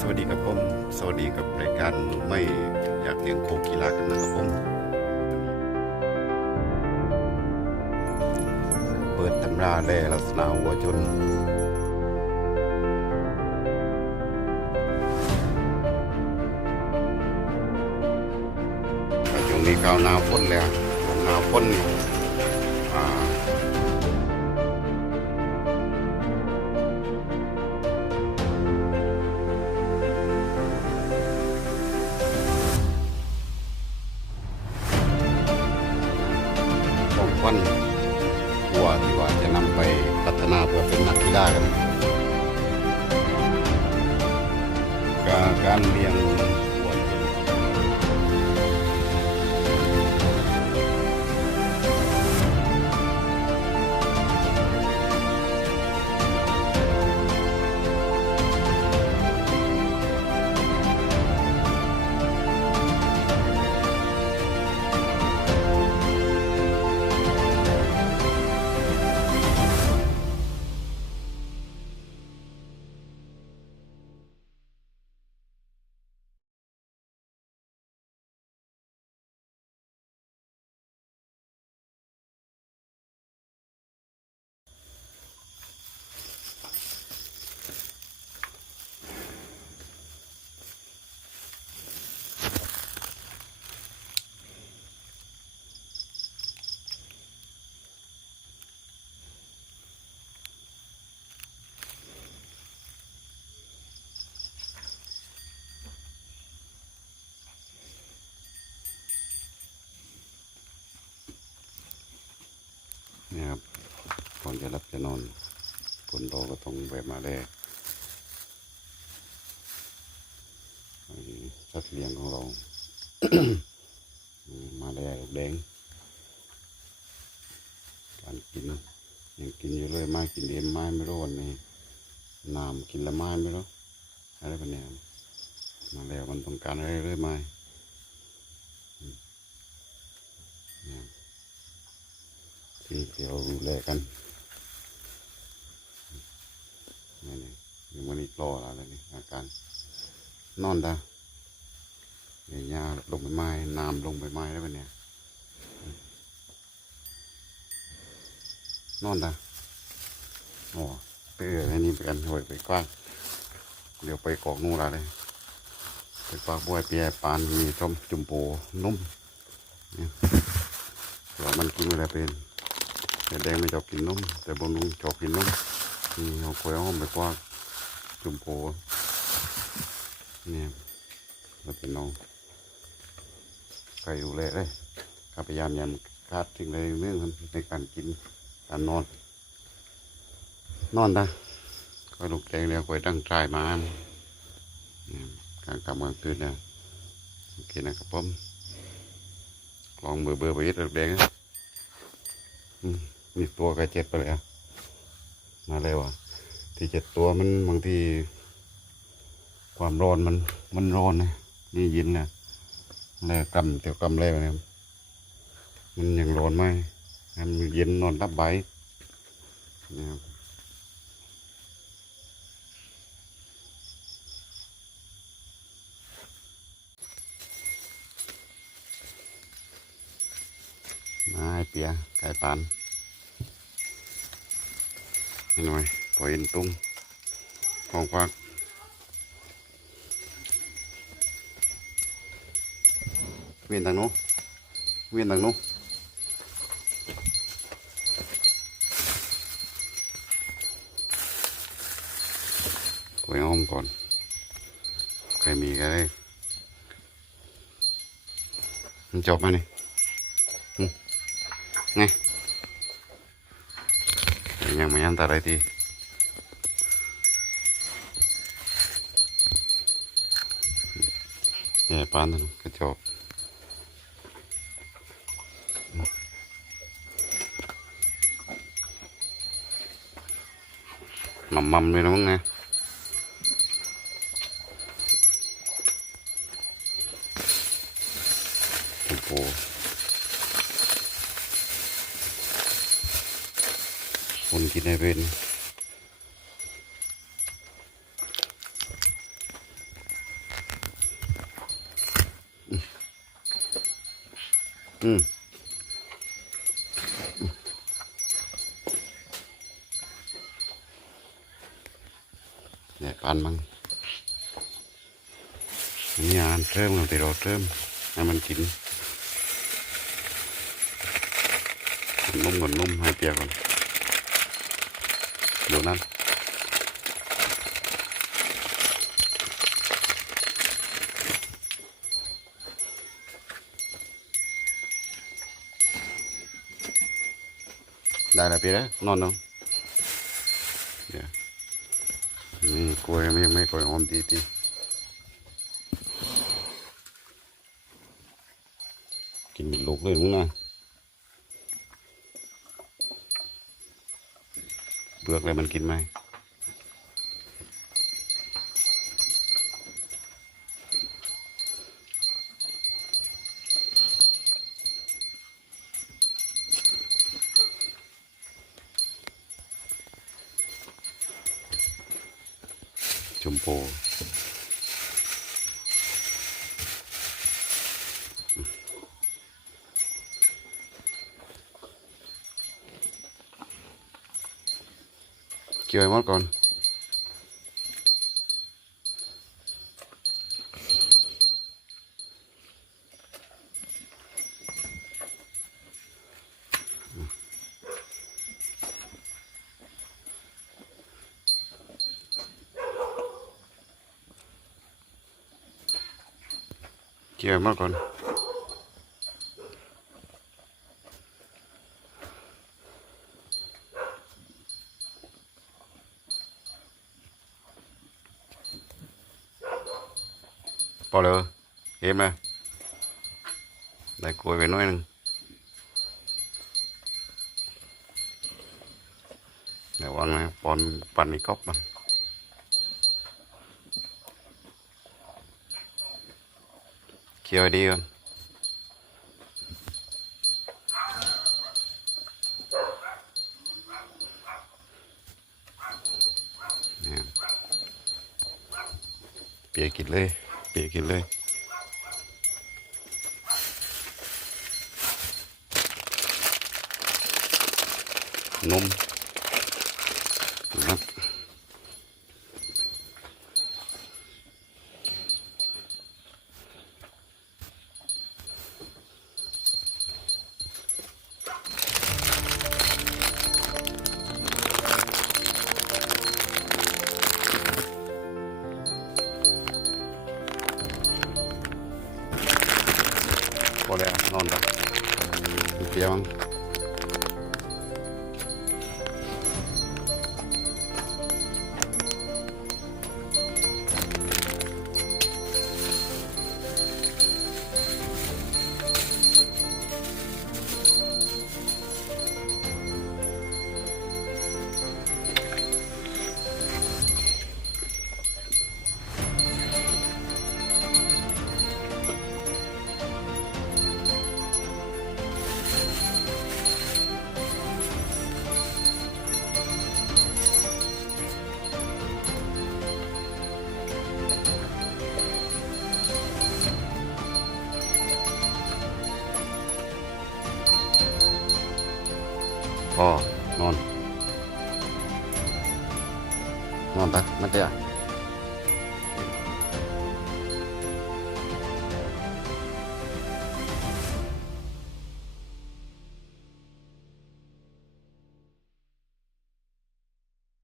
สวัสดีครับผม สวัสดีกับรายการไม่อยากเลี้ยงโคกีฬากันนะครับผม เปิดตำราแร่ลักษณะวัวชนต่ช่วงนี้กาวนาวพ้นแล้วหนาวพ้นเนี่ยอ่า จะรับจะนอน คนเราก็ต้องแวะมาแลกสัตว์เลี้ยงของเรา มาแลกแดงการกินยังกินอยู่เลยไม้กินเอ็มไม้ไม่รู้วันนี้น้ำกินละไม้ไม่รู้อะไรแบบนี้มาแล้วมันต้องการอะไรเรื่อยไม้อืมเนี่ยที่เดี๋ยวดูแลกัน นี่นี่ยังวันนี้รออะไรนี่อาการนอนดาเนี่ยหญ้าลงไปไม้น้ำลงไปไม้แล้วแบบเนี้ยนอนนะโอ้ไปเออไอ้นี่ไปกันหอยไปกว้างเดี๋ยวไปกอกนู่นละเลยไปปาบวยเปียปานมีต้มจุ่มโปนุ่มเนี่ยเดี๋ยวมันกินเวลาเป็นแต่แดงไม่ชอบกินนุ่มแต่บนนุ่งชอบกินนุ่ม นี่เอาควยห้อมไปกว้างจุ่มโปเนี่ยแล้วเป็นน้องใครดูแลเลยข้าพยายามยำคาดสิ่งใดเรื่องในการกินการนอน นอนนะก็ลูกแจงเรียกไว้ตั้งใจมาเนี่ยกลางกำลางคืนนี่ยโอเคนะครับผมลองเบอร์เบอร์ไปยึดลูกแดงนะนี่ตัวก็เจ็บไปเลยอะ มาเร็วอะ ที่เจ็ดตัวมันบางทีความร้อนมันมันร้อนนะนี่เยินนะแล้วกำเตียวกำเลยเนี่มันยังร้อนไหมมันเย็นนอนรับใบนะครับมาให้เปียไก่ปาน หน่อยปล่อยอินตุ้งของควักเวียนทางโน้นเวียนทางโน้นไว้ห้องก่อนใครมีก็ได้มันจบมาเนี่ไง ยังไม่ยันตอะไรทีเนี่ยปานนั่นกระจกมัมมัมเลยนะมึงนะ คนกินได้เป็นอืมเนี่ยปานมั้งอันนี้อ่านเริ่มกันไปรอเติมให้มันกินนุ่มก่อนนุ่มให้เปียกก่อน ดูนั่นได้แล้วเปียกนอนเนาะเดี๋ยวนี่กล้วยไม่ไม่กล้วยหอมดีดีกินเป็นลูกเลยมึงนะ เปลือกอะไรมันกินไหมชมพู เกี่ยวให้ หมดก่อนเกี่ยวให้หมดก่อนพอเเห็กล้วยไปหน้อยหนึงเดี๋ยววางนะปอนปั่นในก๊อกมันเคี่ยวให้ดีก่อนเนี่ยเปียกกินเลยเปียกกินเลยนม พอแล้วนอนไป เปีย